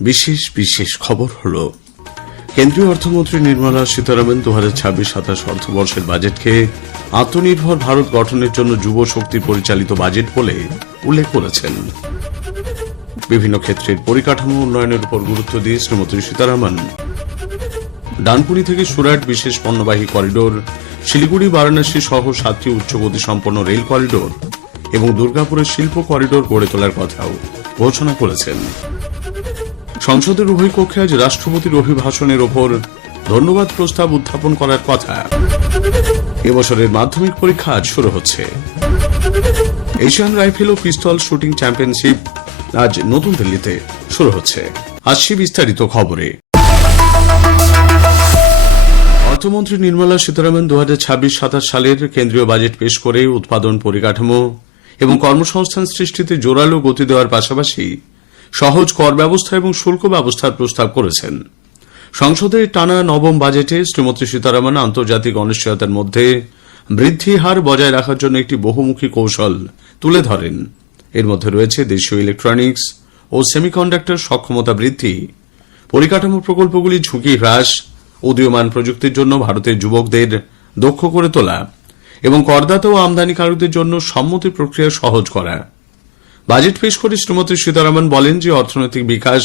বিশেষ বিশেষ খবর হল, কেন্দ্রীয় অর্থমন্ত্রী নির্মলা সীতারামন দু হাজার ছাব্বিশ, সাতাশ অর্থবর্ষের বাজেটকে আত্মনির্ভর ভারত গঠনের জন্য যুব শক্তির পরিচালিত বাজেট বলে উল্লেখ করেছেন। বিভিন্ন ক্ষেত্রের পরিকাঠামো উন্নয়নের উপর গুরুত্ব দিয়ে শ্রীমতী সীতারামন ডানপুরি থেকে সুরাট বিশেষ পণ্যবাহী করিডোর, শিলিগুড়ি, বারাণসী সহ সাতটি উচ্চগতি সম্পন্ন রেল করিডোর এবং দুর্গাপুরের শিল্প করিডোর গড়ে তোলার কথাও ঘোষণা করেছেন। সংসদের উভয় কক্ষে আজ রাষ্ট্রপতির অভিভাষণের ওপর ধন্যবাদ প্রস্তাব উত্থাপন করার কথা। এবছরের মাধ্যমিক পরীক্ষা আজ শুরু হচ্ছে। এশিয়ান রাইফেল ও পিস্তল শুটিং চ্যাম্পিয়নশিপ আজ নতুন দিল্লিতে শুরু হচ্ছে। আসছি বিস্তারিত খবরে। অর্থমন্ত্রী নির্মলা সীতারামন দু হাজার ছাব্বিশ সাতাশ সালের কেন্দ্রীয় বাজেট পেশ করে উৎপাদন পরিকাঠামো এবং কর্মসংস্থান সৃষ্টিতে জোরালো গতি দেওয়ার পাশাপাশি সহজ কর ব্যবস্থা এবং শুল্ক ব্যবস্থার প্রস্তাব করেছেন। সংসদে টানা নবম বাজেটে শ্রীমতী সীতারামন আন্তর্জাতিক অনিশ্চয়তার মধ্যে বৃদ্ধি হার বজায় রাখার জন্য একটি বহুমুখী কৌশল তুলে ধরেন। এর মধ্যে রয়েছে দেশীয় ইলেকট্রনিক্স ও সেমিকন্ডাক্টর সক্ষমতা বৃদ্ধি, পরিকাঠামো প্রকল্পগুলি ঝুঁকি হ্রাস, উদীয়মান প্রযুক্তির জন্য ভারতের যুবকদের দক্ষ করে তোলা এবং করদাতা ও আমদানিকারকদের জন্য সম্মতি প্রক্রিয়া সহজ করা। বাজেট পেশ করে শ্রীমতী সীতারামন বলেন যে অর্থনৈতিক বিকাশ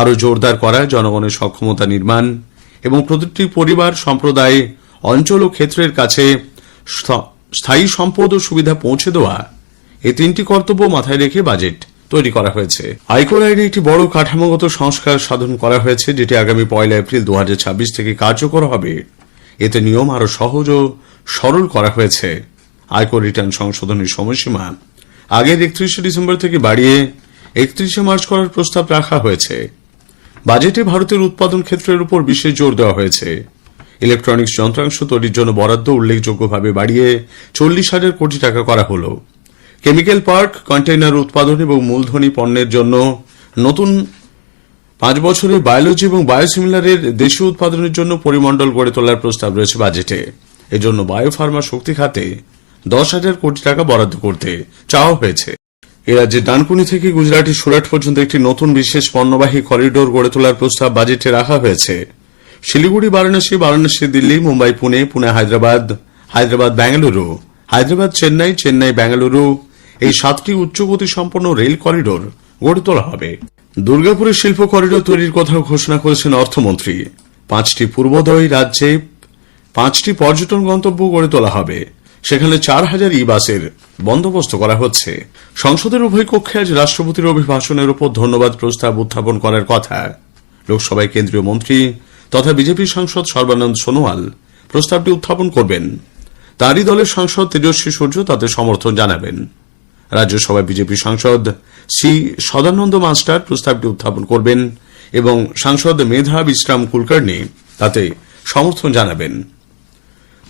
আরও জোরদার করা জনগণের সক্ষমতা নির্মাণ এবং প্রতিটি পরিবার, সম্প্রদায়, অঞ্চল ও ক্ষেত্রের কাছে স্থায়ী সম্পদ ও সুবিধা পৌঁছে দেওয়া এই তিনটি কর্তব্য মাথায় রেখে বাজেট তৈরি করা হয়েছে। আয়কর আইনে একটি বড় কাঠামোগত সংস্কার সাধন করা হয়েছে, যেটি আগামী পয়লা এপ্রিল দু হাজার ছাব্বিশ থেকে কার্যকর হবে। এতে নিয়ম আরও সহজ ও সরল করা হয়েছে। আয়কর রিটার্ন সংশোধনের সময়সীমা আগের একত্রিশে ডিসেম্বর থেকে বাড়িয়ে একত্রিশে মার্চ করার প্রস্তাব রাখা হয়েছে। বাজেটে ভারতের উৎপাদন ক্ষেত্রের উপর বিশেষ জোর দেওয়া হয়েছে। ইলেকট্রনিক্স যন্ত্রাংশ তৈরির জন্য বরাদ্দ উল্লেখযোগ্যভাবে বাড়িয়ে চল্লিশ হাজার কোটি টাকা করা হল। কেমিক্যাল পার্ক, কন্টেইনার উৎপাদন এবং মূলধনী পণ্যের জন্য নতুন পাঁচ বছরে বায়োলজি এবং বায়োসিমিলারের দেশীয় উৎপাদনের জন্য পরিমণ্ডল গড়ে তোলার প্রস্তাব রয়েছে বাজেটে। এজন্য বায়োফার্মা শক্তি খাতে দশ হাজার কোটি টাকা বরাদ্দ করতে চাওয়া হয়েছে। এ রাজ্যে ডানকুনি থেকে গুজরাটের সুরাট পর্যন্ত একটি নতুন বিশেষ পণ্যবাহী করিডোর গড়ে তোলার প্রস্তাব বাজেটে রাখা হয়েছে। শিলিগুড়ি, বারাণসী বারাণসী, দিল্লি, মুম্বাই, পুনে পুনে, হায়দ্রাবাদ হায়দ্রাবাদ বেঙ্গালুরু হায়দ্রাবাদ, চেন্নাই চেন্নাই বেঙ্গালুরু এই সাতটি উচ্চগতি সম্পন্ন রেল করিডোর গড়ে তোলা হবে। দুর্গাপুরের শিল্প করিডোর তৈরির কথা ঘোষণা করেছেন অর্থমন্ত্রী। পাঁচটি পূর্বোদয় রাজ্যে পাঁচটি পর্যটন গন্তব্য গড়ে তোলা হবে। সেখানে চার হাজার ই বাসের বন্দোবস্ত করা হচ্ছে। সংসদের উভয় কক্ষে আজ রাষ্ট্রপতির অভিভাষণের উপর ধন্যবাদ প্রস্তাব উত্থাপন করার কথা। লোকসভায় কেন্দ্রীয় মন্ত্রী তথা বিজেপি সাংসদ সর্বানন্দ সোনোয়াল প্রস্তাবটি উত্থাপন করবেন। তারই দলের সাংসদ তেজস্বী সূর্য তাতে সমর্থন জানাবেন। রাজ্যসভায় বিজেপি সাংসদ সি সদানন্দ মাস্টার প্রস্তাবটি উত্থাপন করবেন এবং সাংসদ মেধা বিশ্রাম কুলকার্নি তাতে সমর্থন জানাবেন।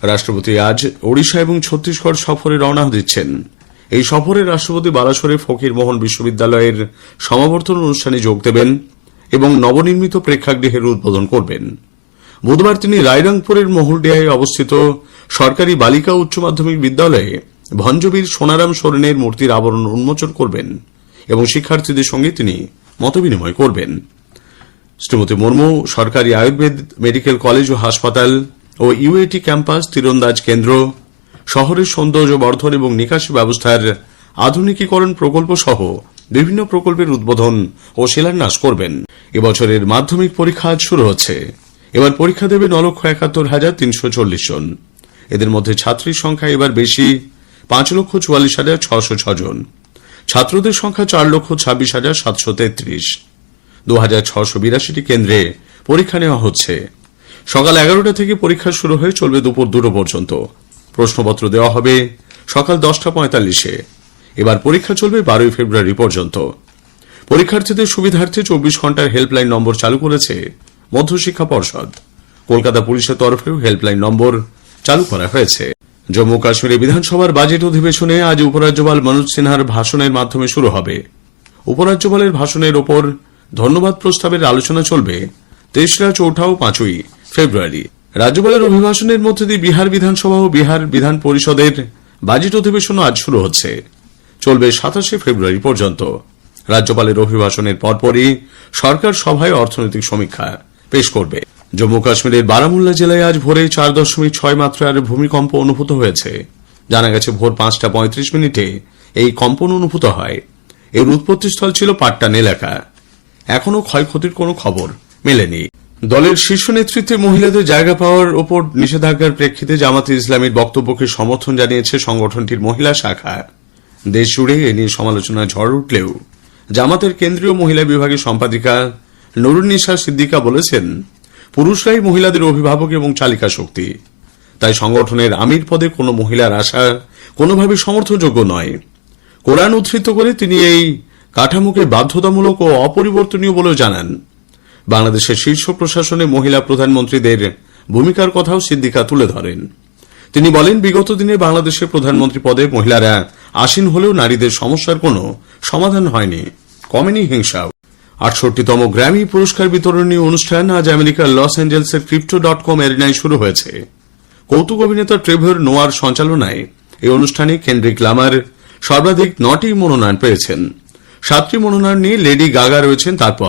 রাষ্ট্রপতি আজ ওড়িশা এবং ছত্তিশগড় সফরে রওনা দিচ্ছেন। এই সফরে রাষ্ট্রপতি বালাসরে ফকির মোহন বিশ্ববিদ্যালয়ের সমাবর্তন অনুষ্ঠানে যোগ দেবেন এবং নবনির্মিত প্রেক্ষাগৃহের উদ্বোধন করবেন। বুধবার তিনি রায়রংপুরের মহুলডিয়ায় অবস্থিত সরকারি বালিকা উচ্চ মাধ্যমিক বিদ্যালয়ে ভঞ্জবীর সোনারাম সোরেনের মূর্তির আবরণ উন্মোচন করবেন এবং শিক্ষার্থীদের সঙ্গে তিনি মতবিনিময় করবেন। শ্রীমতী মুর্মু, সরকারি আয়ুর্বেদ মেডিকেল কলেজ ও হাসপাতাল ও ইউএটি ক্যাম্পাস, তীরন্দাজ কেন্দ্র, শহরের সৌন্দর্য বর্ধন এবং নিকাশি ব্যবস্থার আধুনিকীকরণ প্রকল্প সহ বিভিন্ন প্রকল্পের উদ্বোধন ও শিলান্যাস করবেন। এবছরের মাধ্যমিক পরীক্ষা আজ শুরু হচ্ছে। এবার পরীক্ষা দেবে ন লক্ষ একাত্তর হাজার তিনশো চল্লিশ জন। এদের মধ্যে ছাত্রীর সংখ্যা এবার বেশি, পাঁচ লক্ষ চুয়াল্লিশ হাজার ছশো ছজন ছাত্রদের সংখ্যা চার লক্ষ ছাব্বিশ হাজার সাতশো তেত্রিশ। দু হাজার ছশো বিরাশিটি কেন্দ্রে পরীক্ষা নেওয়া হচ্ছে। সকাল এগারোটা থেকে পরীক্ষা শুরু হয়ে চলবে দুপুর দুটো পর্যন্ত। প্রশ্নপত্র দেওয়া হবে সকাল দশটা পঁয়তাল্লিশে। এবার পরীক্ষা চলবে বারোই ফেব্রুয়ারি পর্যন্ত। পরীক্ষার্থীদের সুবিধার্থে চব্বিশ ঘণ্টার হেল্পলাইন নম্বর চালু করেছে মধ্যশিক্ষা পর্ষদ। কলকাতা পুলিশের তরফেও হেল্পলাইন নম্বর চালু করা হয়েছে। জম্মু কাশ্মীরে বিধানসভার বাজেট অধিবেশনে আজ উপরাজ্যপাল মনোজ সিনহার ভাষণের মাধ্যমে শুরু হবে। উপরাজ্যপালের ভাষণের ওপর ধন্যবাদ প্রস্তাবের আলোচনা চলবে তেসরা চৌঠা ও পাঁচই ফেব্রুয়ারি। রাজ্যপালের অভিভাষণের মধ্যে দিয়ে বিহার বিধানসভা ও বিহার বিধান পরিষদের বাজেট অধিবেশন আজ শুরু হচ্ছে। চলবে সাতাশে ফেব্রুয়ারি পর্যন্ত। রাজ্যপালের অভিভাষণের পরপরই সরকার সভায় অর্থনৈতিক সমীক্ষা পেশ করবে। জম্মু কাশ্মীরের বারামুল্লা জেলায় আজ ভোরে চার দশমিক ছয় মাত্রার ভূমিকম্প অনুভূত হয়েছে। জানা গেছে ভোর পাঁচটা পঁয়ত্রিশ মিনিটে এই কম্পন অনুভূত হয়। এর উৎপত্তিস্থল ছিল পাট্টান এলাকা। এখনও ক্ষয়ক্ষতির কোনো খবর মেলেনি। দলের শীর্ষ নেতৃত্বে মহিলাদের জায়গা পাওয়ার ওপর নিষেধাজ্ঞার প্রেক্ষিতে জামাতে ইসলামীর বক্তব্যকে সমর্থন জানিয়েছে সংগঠনটির মহিলা শাখা। দেশ জুড়ে এ নিয়ে সমালোচনা ঝড় উঠলেও জামাতের কেন্দ্রীয় মহিলা বিভাগের সম্পাদিকা নুরুন্নিসা সিদ্দিকা বলেছেন, পুরুষরাই মহিলাদের অভিভাবক এবং চালিকা শক্তি। তাই সংগঠনের আমির পদে কোনো মহিলার আশা কোনোভাবে সমর্থনযোগ্য নয়। কোরআন উদ্ধৃত করে তিনি এই কাঠামোকে বাধ্যতামূলক ও অপরিবর্তনীয় বলেও জানান। বাংলাদেশের শীর্ষ প্রশাসনে মহিলা প্রধানমন্ত্রীদের ভূমিকার কথাও সিদ্দিকা তুলে ধরেন। তিনি বলেন, বিগত দিনে বাংলাদেশের প্রধানমন্ত্রী পদে মহিলারা আসীন হলেও নারীদের সমস্যার কোনো সমাধান হয়নি। কমেনি হিংসাও। আটষট্টিতম গ্র্যামি পুরস্কার বিতরণী অনুষ্ঠান আজ আমেরিকার লস অ্যাঞ্জেলসের ক্রিপ্টো ডট কম এরিনায় শুরু হয়েছে। কৌতুক অভিনেতা ট্রেভর নোয়ার সঞ্চালনায় এই অনুষ্ঠানে কেন্দ্রিক লামার সর্বাধিক নটি মনোনয়ন পেয়েছেন। সাতটি মনোনয়ন নিয়ে লেডি গাগা রয়েছেন তারপর।